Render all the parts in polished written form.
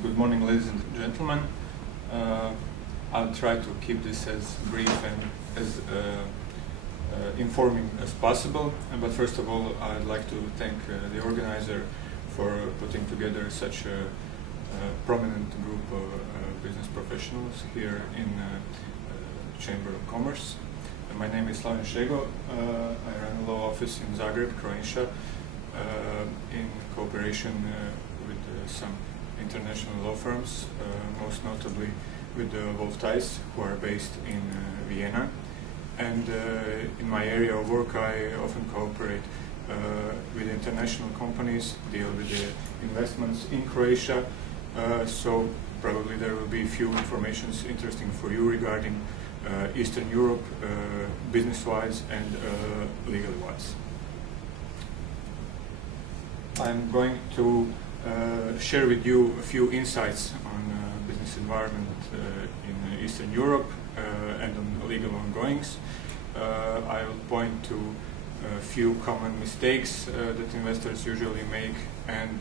Good morning, ladies and gentlemen. I'll try to keep this as brief and as informing as possible. But first of all, I'd like to thank the organizer for putting together such a prominent group of business professionals here in Chamber of Commerce. My name is Sego. I run a law office in Zagreb, Croatia, in cooperation with some international law firms, most notably with Wolf Theis, who are based in Vienna. And in my area of work, I often cooperate with international companies, deal with the investments in Croatia. So probably there will be few informations interesting for you regarding Eastern Europe, business-wise and legally-wise. I'm going to share with you a few insights on business environment in Eastern Europe and on legal ongoings. I will point to a few common mistakes that investors usually make and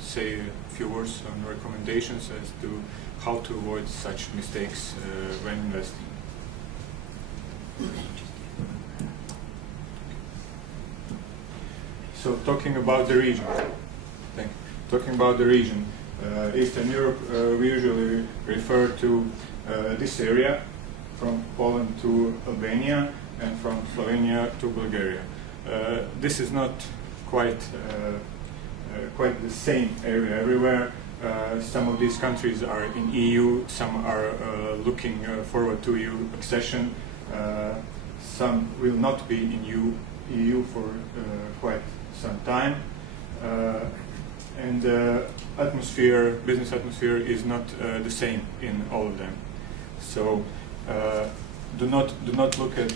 say a few words on recommendations as to how to avoid such mistakes when investing. So, talking about the region. Eastern Europe, we usually refer to this area from Poland to Albania and from Slovenia to Bulgaria. This is not quite the same area everywhere. Some of these countries are in EU, some are looking forward to EU accession, some will not be in EU for quite some time, and business atmosphere is not the same in all of them. So do not look at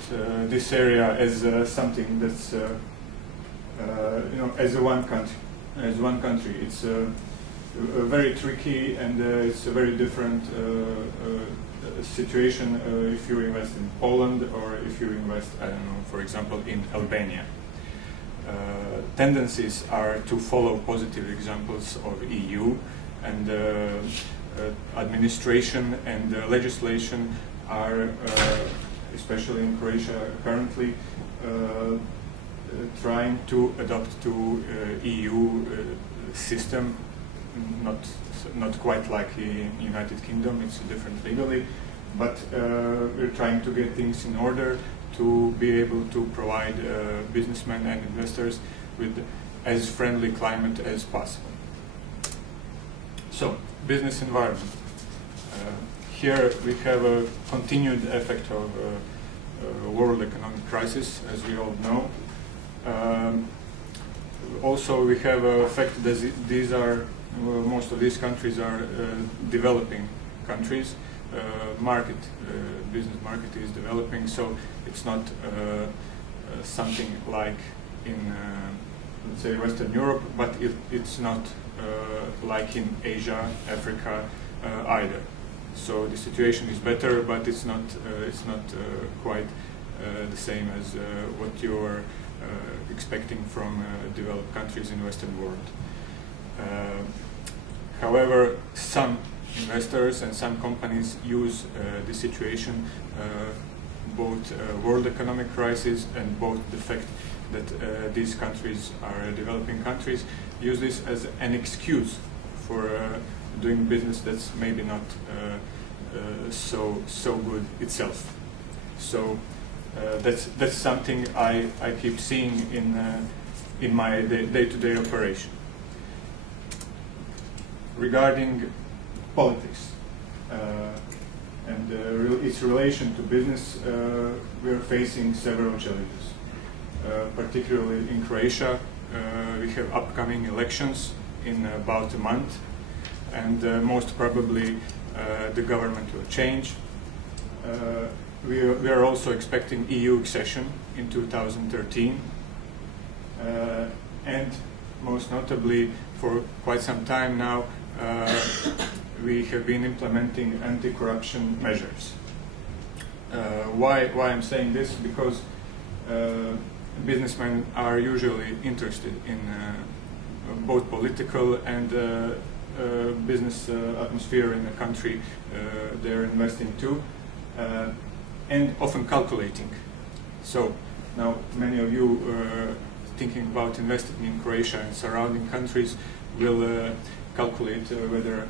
this area as something that's as one country. It's very tricky, and it's a very different situation if you invest in Poland or if you invest, I don't know, for example, in Albania. Tendencies are to follow positive examples of EU, and administration and legislation are, especially in Croatia currently, trying to adopt to EU system. Not quite like in United Kingdom, it's different legally, but we're trying to get things in order to be able to provide businessmen and investors with as friendly climate as possible. So, business environment. Here we have a continued effect of world economic crisis, as we all know. Also, we have a fact that these are most of these countries are developing countries. Business market is developing, so it's not something like in let's say Western Europe, but it's not like in Asia, Africa either. So the situation is better, but it's not quite the same as what you're expecting from developed countries in Western world. However, some investors and some companies use the situation, both world economic crisis and both the fact that these countries are developing countries, use this as an excuse for doing business that's maybe not so good itself. So that's something I keep seeing in my day-to-day operation. Regarding politics and its relation to business, we're facing several challenges. Particularly in Croatia, we have upcoming elections in about a month, and most probably the government will change. We are also expecting EU accession in 2013, and most notably for quite some time now we have been implementing anti-corruption measures. Why I'm saying this? Because businessmen are usually interested in both political and business atmosphere in the country they're investing to, and often calculating. So now many of you thinking about investing in Croatia and surrounding countries will calculate whether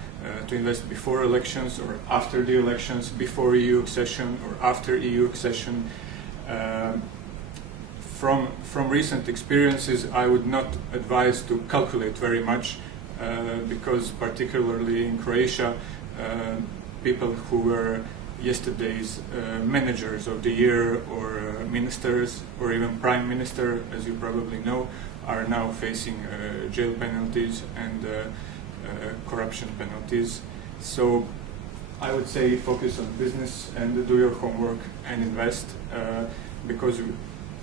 to invest before elections or after the elections, before EU accession or after EU accession. From recent experiences, I would not advise to calculate very much because particularly in Croatia, people who were yesterday's managers of the year or ministers or even prime minister, as you probably know, are now facing jail penalties and corruption penalties. So I would say focus on business and do your homework and invest because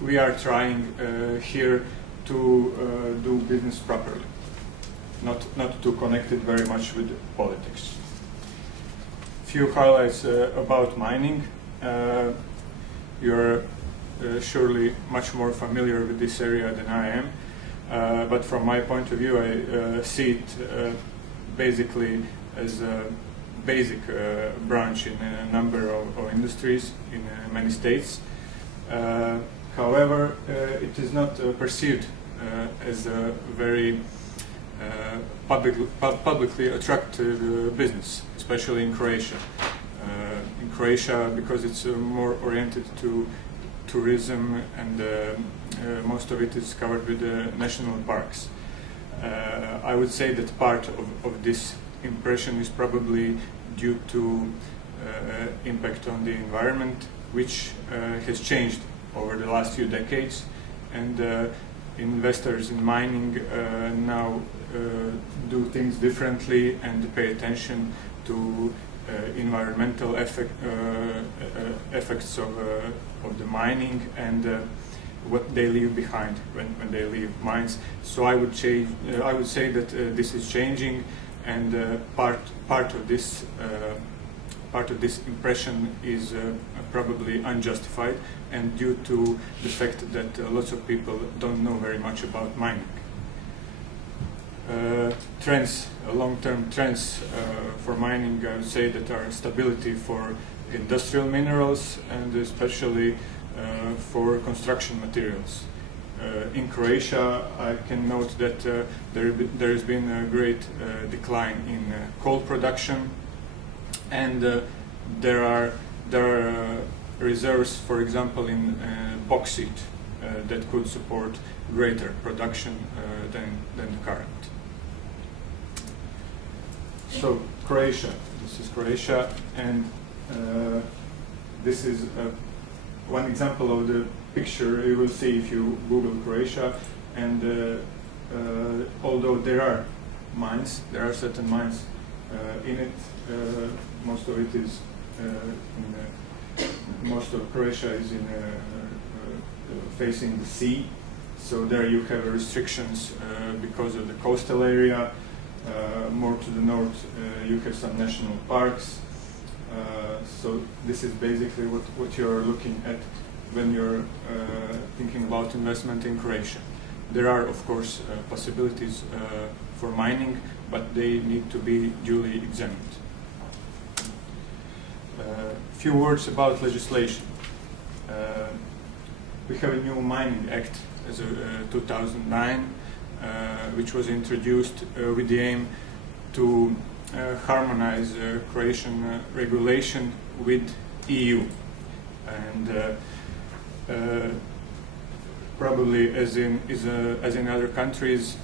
we are trying here to do business properly, not to connect it very much with politics. Few highlights about mining. You're surely much more familiar with this area than I am, but from my point of view, I see it basically as a basic branch in a number of industries in many states. However, it is not perceived as a very publicly attractive business, especially in Croatia. In Croatia, because it's more oriented to tourism and most of it is covered with national parks. I would say that part of this impression is probably due to impact on the environment, which has changed over the last few decades, and investors in mining now do things differently and pay attention to environmental effects of the mining and what they leave behind when they leave mines. So I would say that this is changing, and part of this impression is probably unjustified and due to the fact that lots of people don't know very much about mining. Trends, long-term trends for mining, I would say that are stability for industrial minerals and especially for construction materials. In Croatia, I can note that there has been a great decline in coal production, and there are reserves, for example, in bauxite that could support greater production than the current. So Croatia, this is Croatia, and this is one example of the picture you will see if you Google Croatia. And although there are mines, there are certain mines in it. Most of it is most of Croatia is in facing the sea. So there you have restrictions because of the coastal area. More to the north, you have some national parks. So this is basically what you're looking at when you're thinking about investment in Croatia. There are, of course, possibilities for mining, but they need to be duly examined. Few words about legislation. We have a new Mining Act as of 2009, which was introduced with the aim to harmonize Croatian regulation with EU, and probably as in other countries,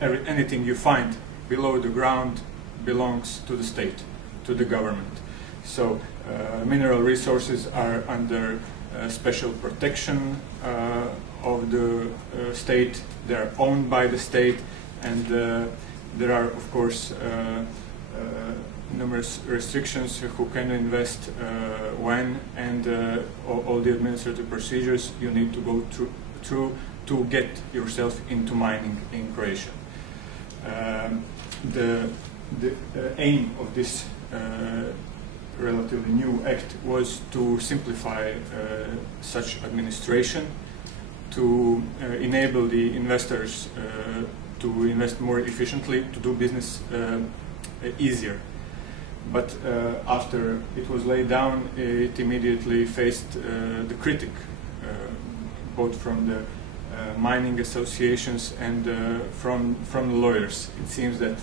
anything you find below the ground belongs to the state, to the government. So mineral resources are under special protection of the state. They are owned by the state, and there are, of course, numerous restrictions who can invest when, and all the administrative procedures you need to go through to get yourself into mining in Croatia. The aim of this relatively new act was to simplify such administration, to enable the investors to invest more efficiently, to do business easier. But after it was laid down, it immediately faced the critic, both from the mining associations and from the lawyers. It seems that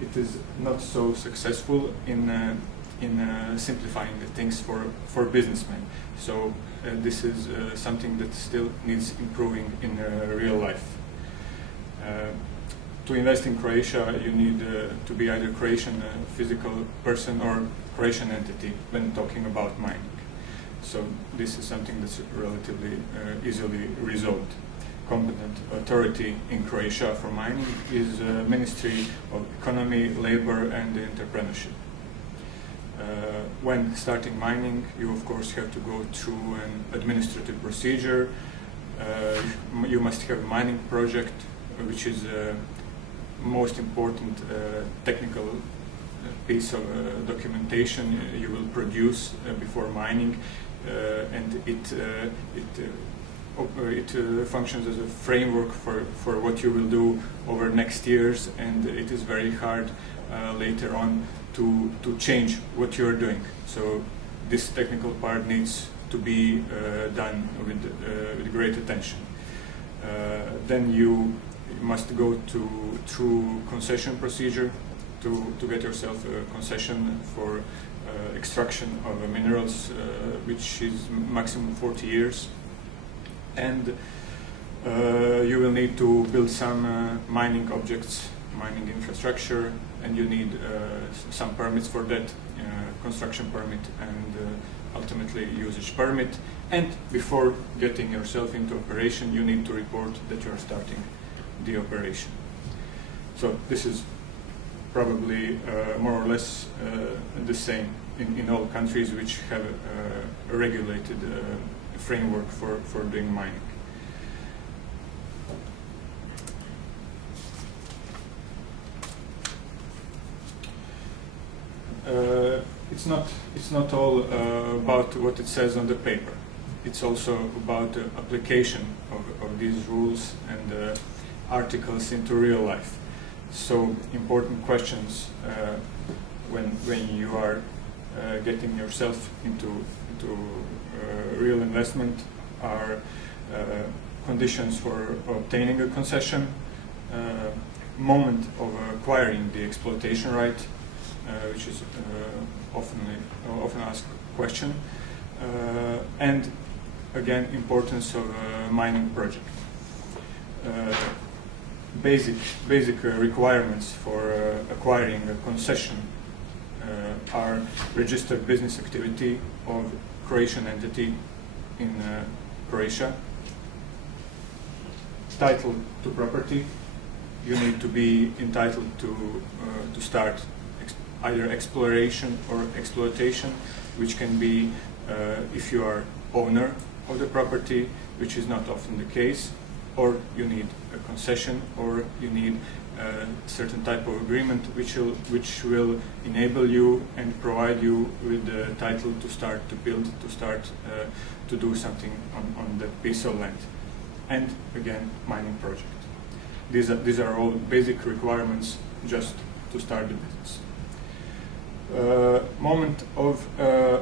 it is not so successful in simplifying the things for businessmen. So this is something that still needs improving in real life. To invest in Croatia, you need to be either Croatian physical person or Croatian entity when talking about mining. So this is something that's relatively easily resolved. Competent authority in Croatia for mining is Ministry of Economy, Labor and Entrepreneurship. When starting mining, you of course have to go through an administrative procedure. You must have a mining project, which is most important technical piece of documentation you will produce before mining, and it functions as a framework for what you will do over next years, and it is very hard later on to change what you are doing. So this technical part needs to be done with great attention. Then you must go through concession procedure to get yourself a concession for extraction of minerals, which is maximum 40 years. And you will need to build some mining objects, mining infrastructure, and you need some permits for that, construction permit and ultimately usage permit. And before getting yourself into operation, you need to report that you are starting the operation. So this is probably more or less the same in all countries which have a regulated framework for doing mining. It's not all about what it says on the paper. It's also about the application of these rules and articles into real life. So important questions when you are getting yourself into real investment are conditions for obtaining a concession, moment of acquiring the exploitation right, which is often asked question, and again importance of a mining project. Basic requirements for acquiring a concession are registered business activity of Croatian entity in Croatia, title to property. You need to be entitled to start either exploration or exploitation, which can be if you are owner of the property, which is not often the case, or you need a concession, or you need a certain type of agreement which will enable you and provide you with the title to start to build, to start to do something on that piece of land. And again, mining project. These are all basic requirements just to start the business. Moment of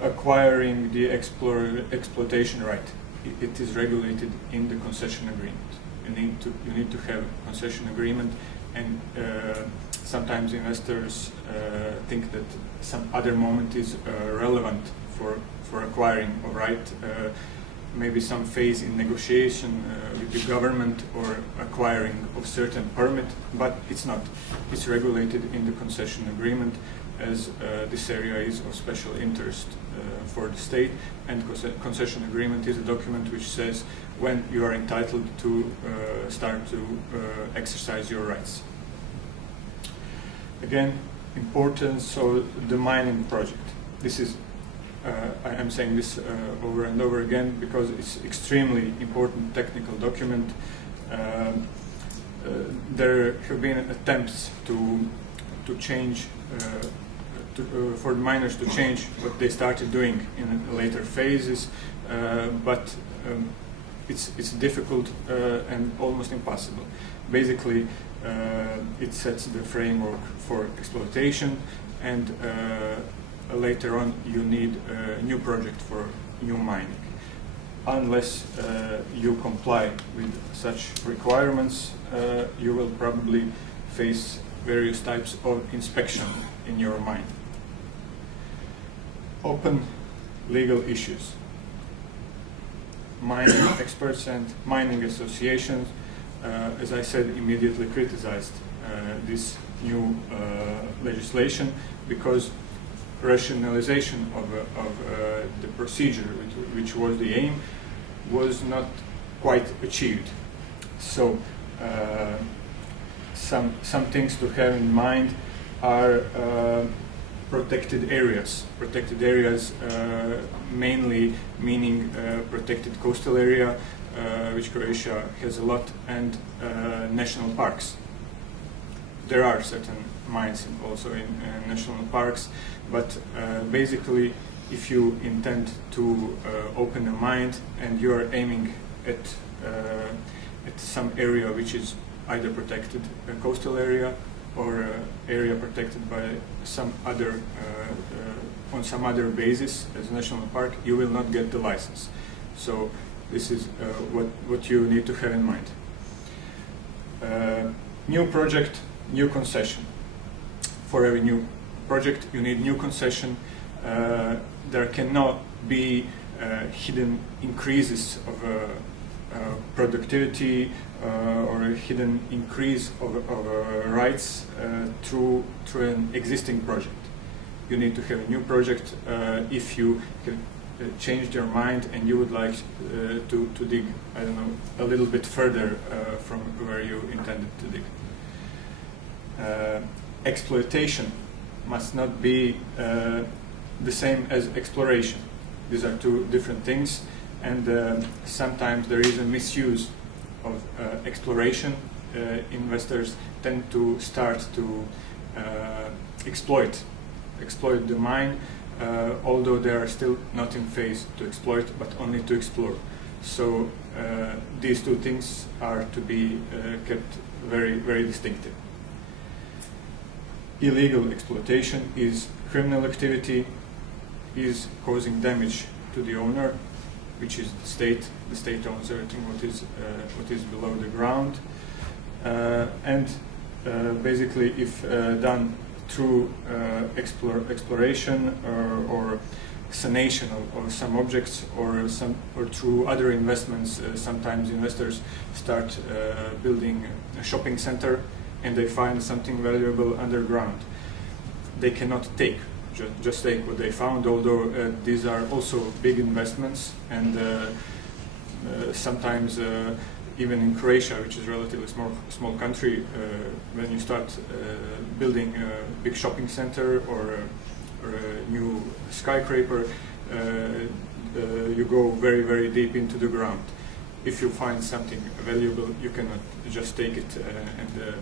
acquiring the exploitation right. It is regulated in the concession agreement. You need to have a concession agreement, and sometimes investors think that some other moment is relevant for acquiring a right, maybe some phase in negotiation with the government or acquiring of certain permit, but it's not. It's regulated in the concession agreement, as this area is of special interest for the state, and concession agreement is a document which says when you are entitled to start to exercise your rights. Again, importance of the mining project. This is, I'm saying this over and over again because it's extremely important technical document. There have been attempts to change for the miners to change what they started doing in later phases, but it's difficult and almost impossible. Basically, it sets the framework for exploitation, and later on you need a new project for new mining. Unless you comply with such requirements, you will probably face various types of inspection in your mine. Open legal issues. Mining experts and mining associations, as I said, immediately criticized this new legislation because rationalization of the procedure, which was the aim, was not quite achieved. So some things to have in mind are protected areas. Protected areas mainly meaning protected coastal area, which Croatia has a lot, and national parks. There are certain mines also in national parks, but basically if you intend to open a mine and you are aiming at some area which is either protected coastal area or area protected by some other on some other basis as a national park, you will not get the license. So this is what you need to have in mind. New project, new concession. For every new project you need new concession. There cannot be hidden increases of productivity or a hidden increase of rights through an existing project. You need to have a new project if you have changed your mind and you would like to dig, I don't know, a little bit further from where you intended to dig. Exploitation must not be the same as exploration. These are two different things, and sometimes there is a misuse of exploration. Investors tend to start to exploit the mine, although they are still not in phase to exploit, but only to explore. So these two things are to be kept very, very distinctive. Illegal exploitation is criminal activity, is causing damage to the owner, which is the state. The state owns everything what is below the ground, and basically, if done through exploration or sanation of some objects or through other investments, sometimes investors start building a shopping center and they find something valuable underground. They cannot just take what they found, although these are also big investments, and sometimes even in Croatia, which is a relatively small country, when you start building a big shopping center or a new skyscraper, you go very, very deep into the ground. If you find something valuable, you cannot just take it and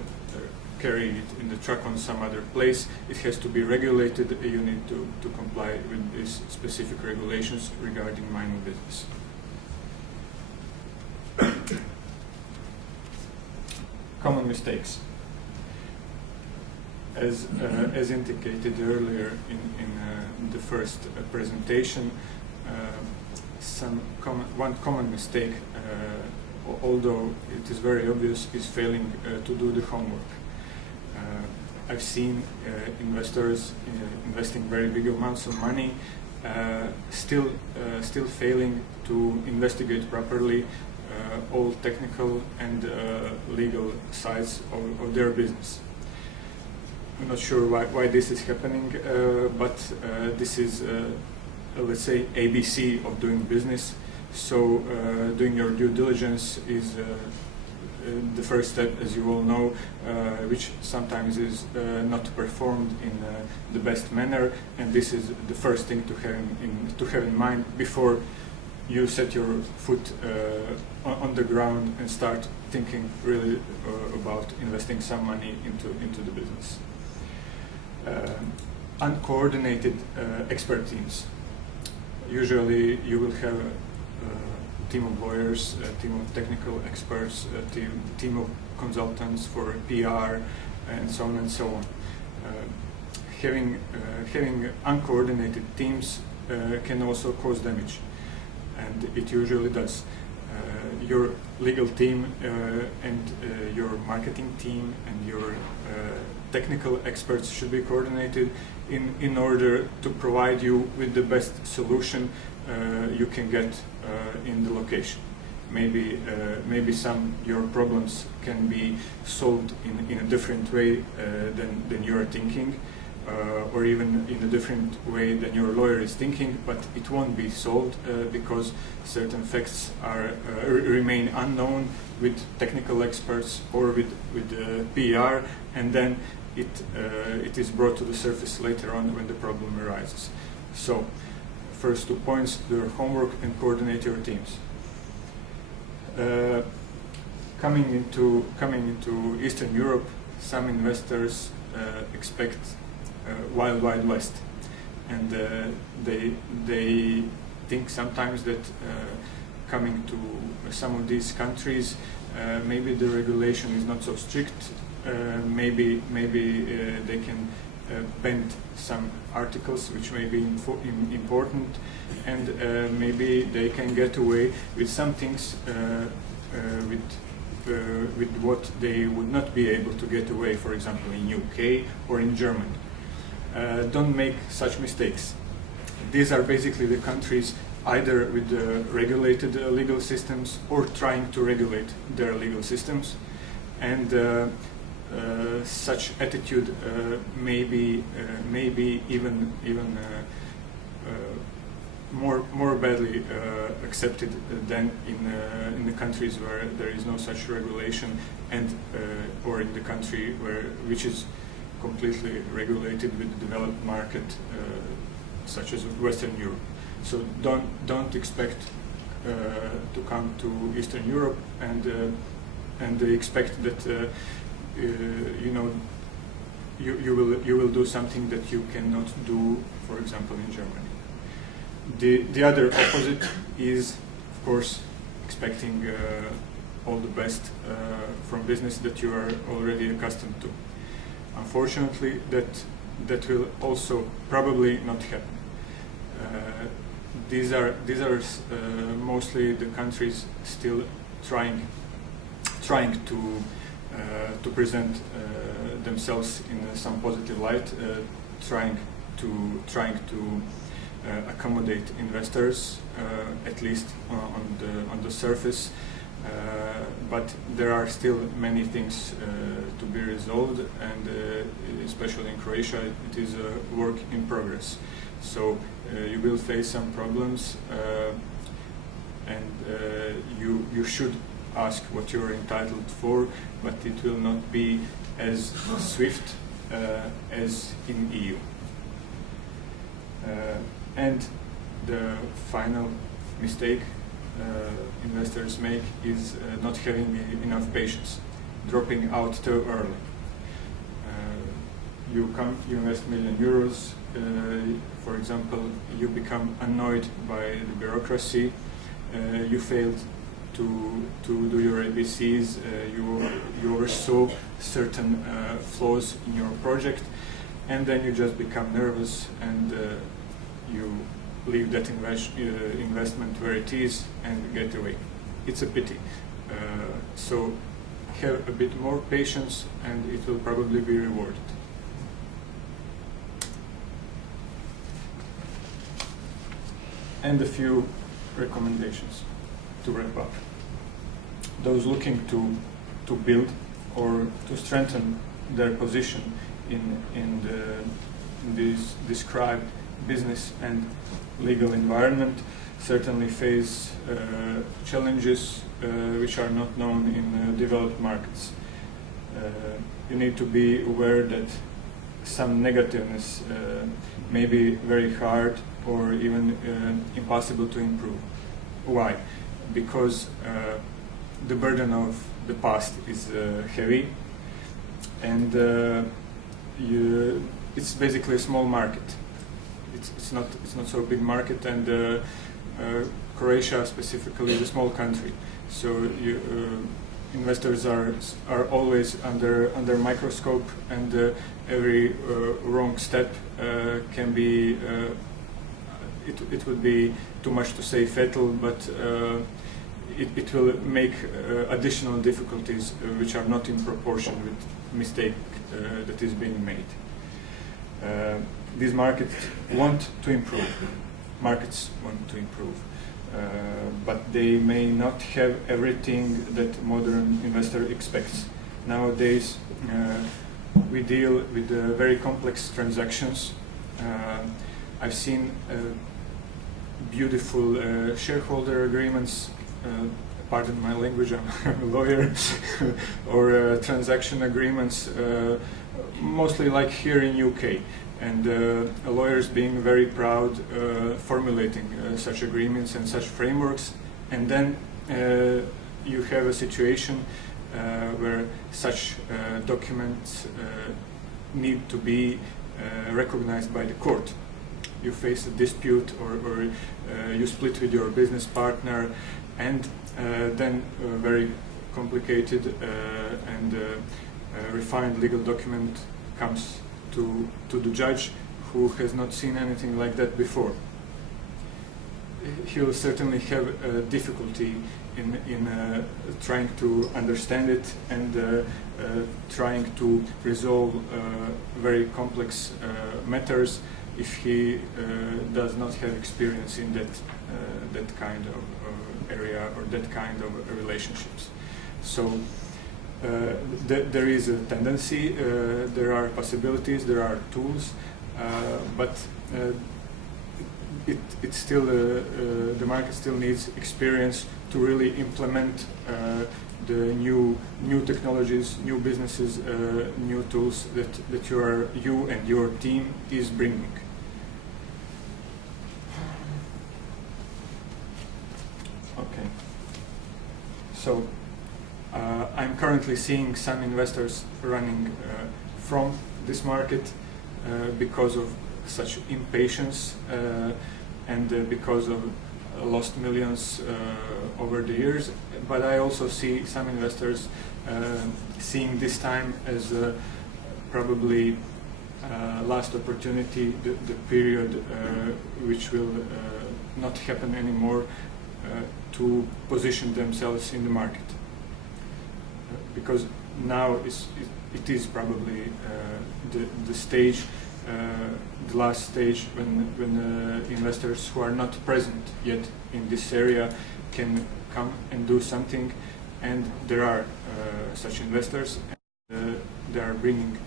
carry it in the truck on some other place. It has to be regulated. You need to comply with these specific regulations regarding mining business. Common mistakes. As indicated earlier in the first presentation, one common mistake, although it is very obvious, is failing to do the homework. I've seen investors investing very big amounts of money, still failing to investigate properly all technical and legal sides of their business. I'm not sure why this is happening, but this is, let's say, ABC of doing business. So doing your due diligence is the first step, as you all know, which sometimes is not performed in the best manner, and this is the first thing to have in mind before you set your foot on the ground and start thinking really about investing some money into the business. Uncoordinated expert teams. Usually you will have team of lawyers, a team of technical experts, a team of consultants for PR, and so on and so on. Having uncoordinated teams can also cause damage, and it usually does. Your legal team and your marketing team and your technical experts should be coordinated in order to provide you with the best solution you can get in the location. Maybe some your problems can be solved in a different way than you are thinking, or even in a different way than your lawyer is thinking, but it won't be solved because certain facts remain unknown with technical experts or with PR, and then it is brought to the surface later on when the problem arises. So, first 2 points: do your homework and coordinate your teams. Coming into Eastern Europe, some investors expect Wild West, and they think sometimes that coming to some of these countries, maybe the regulation is not so strict. Maybe they can bend some articles which may be important, and maybe they can get away with some things with what they would not be able to get away, for example, in UK or in Germany. Don't make such mistakes. These are basically the countries either with regulated legal systems or trying to regulate their legal systems, and such attitude may be even more badly accepted than in the countries where there is no such regulation, and or in the country which is completely regulated with the developed market, such as Western Europe. So don't expect to come to Eastern Europe and expect that you will do something that you cannot do, for example, in Germany. The other opposite is, of course, expecting all the best from business that you are already accustomed to. Unfortunately, that will also probably not happen. These are mostly the countries still trying to present themselves in some positive light, trying to accommodate investors, at least on the surface. But there are still many things to be resolved, and especially in Croatia, it is a work in progress. So you will face some problems, and you should ask what you're entitled for, but it will not be as swift as in EU. And the final mistake investors make is not having enough patience, dropping out too early. You invest €1 million, for example, you become annoyed by the bureaucracy, you failed to do your ABCs, you oversaw certain flaws in your project, and then you just become nervous and you leave that investment where it is and get away. It's a pity. So have a bit more patience and it will probably be rewarded. And a few recommendations to wrap up. Those looking to build or to strengthen their position in this described business and legal environment certainly face challenges which are not known in developed markets. You need to be aware that some negativeness may be very hard or even impossible to improve. Why? Because the burden of the past is heavy, and it's basically a small market. It's not so big market, and Croatia specifically is a small country, so investors are always under microscope, and every wrong step can be it would be too much to say fatal, but it will make additional difficulties which are not in proportion with mistake that is being made. These markets want to improve. Markets want to improve, but they may not have everything that modern investor expects. Nowadays, we deal with very complex transactions. I've seen beautiful shareholder agreements. Pardon my language, I'm a lawyer. Or transaction agreements, mostly like here in UK. And lawyers being very proud formulating such agreements and such frameworks, and then you have a situation where such documents need to be recognized by the court. You face a dispute, or you split with your business partner, and then a very complicated and refined legal document comes to the judge, who has not seen anything like that before. He will certainly have difficulty in trying to understand it and trying to resolve very complex matters if he does not have experience in that kind of area or that kind of relationships. So there is a tendency, there are possibilities, there are tools, but it still the market still needs experience to really implement the new technologies, new businesses, new tools that you and your team is bringing. Okay. So I'm currently seeing some investors running from this market because of such impatience and because of lost millions over the years. But I also see some investors seeing this time as probably last opportunity, the period which will not happen anymore, to position themselves in the market. Because now it is probably the stage, the last stage when investors who are not present yet in this area can come and do something, and there are such investors, and they are bringing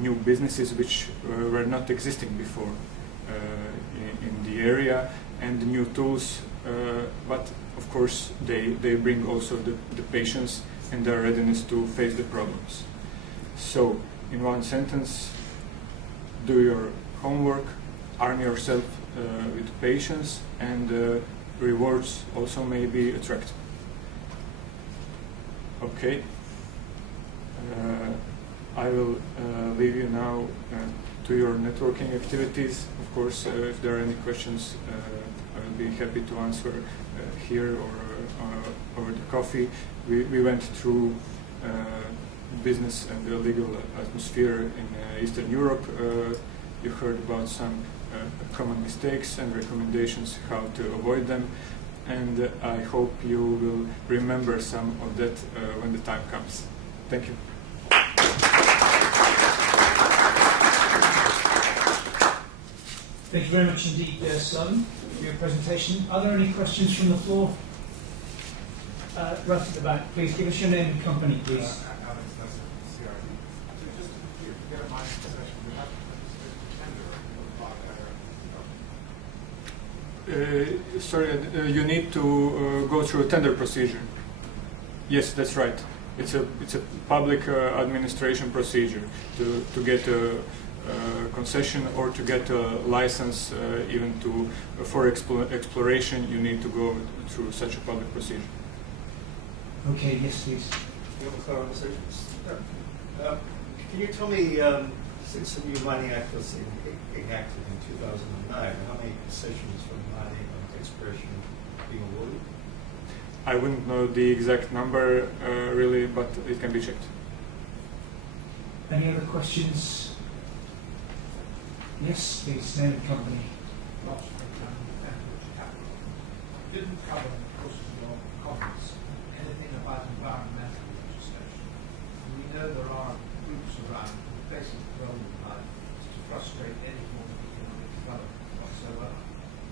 new businesses which were not existing before in the area, and new tools, but of course they bring also the patience and their readiness to face the problems. So, in one sentence, do your homework, arm yourself with patience, and rewards also may be attractive. Okay, I will leave you now to your networking activities. Of course, if there are any questions, I will be happy to answer here or over the coffee. We went through business and the legal atmosphere in Eastern Europe. You heard about some common mistakes and recommendations how to avoid them, and I hope you will remember some of that when the time comes. Thank you. Thank you very much indeed, Slaven, for your presentation. Are there any questions from the floor? Right at the back, please give us your name and company, please. Sorry, you need to go through a tender procedure. Yes, that's right. It's a public administration procedure to get a concession or to get a license, even for exploration. You need to go through such a public procedure. Okay, yes, please. Can you tell me, since the new Mining Act was enacted in 2009, how many concessions for mining and exploration being awarded? I wouldn't know the exact number really, but it can be checked. Any other questions? Yes, please, name and company. Didn't cover in the course of your comments anything about environmental legislation. We know there are groups around who basically goal in life is to frustrate any form of economic development whatsoever.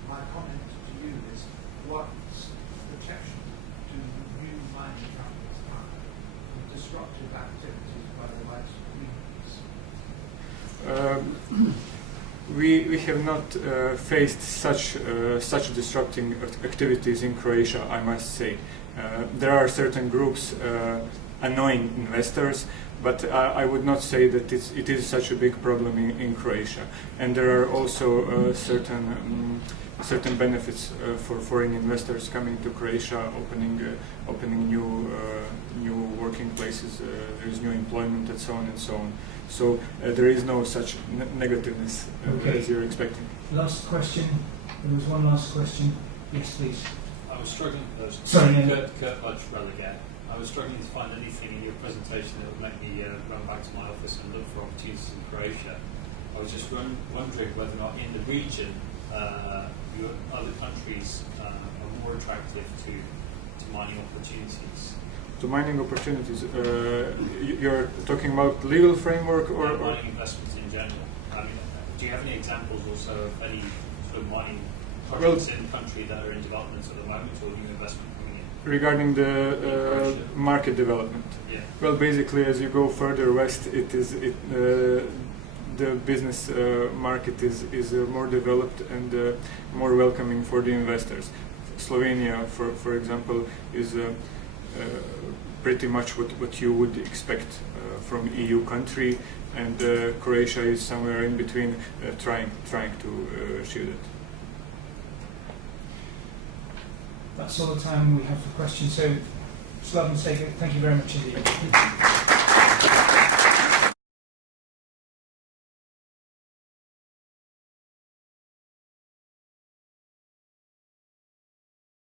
My comment to you is, what's protection to new mining companies from disruptive activities by the likes of Greenpeace? We have not faced such disrupting activities in Croatia, I must say. There are certain groups annoying investors, but I would not say that it is such a big problem in Croatia. And there are also certain benefits for foreign investors coming to Croatia, opening new working places. There is new employment and so on and so on. So there is no such negativeness as you're expecting. Last question. There was one last question. Yes, please. I was struggling. Sorry, Kurt Budge, again. I was struggling to find anything in your presentation that would make me run back to my office and look for opportunities in Croatia. I was just wondering whether or not in the region your other countries are more attractive to mining opportunities. To mining opportunities, you're talking about legal framework or mining investments in general. I mean, do you have any examples also of any sort of mining projects in the country that are in development at the moment, or new investment coming in? regarding the market development? Yeah. Well, basically, as you go further west, the business market is more developed and more welcoming for the investors. Slovenia, for example, is pretty much what you would expect from EU country, and Croatia is somewhere in between, trying to achieve it. That's all the time we have for questions. So, Slaven, Sego, thank you very much indeed.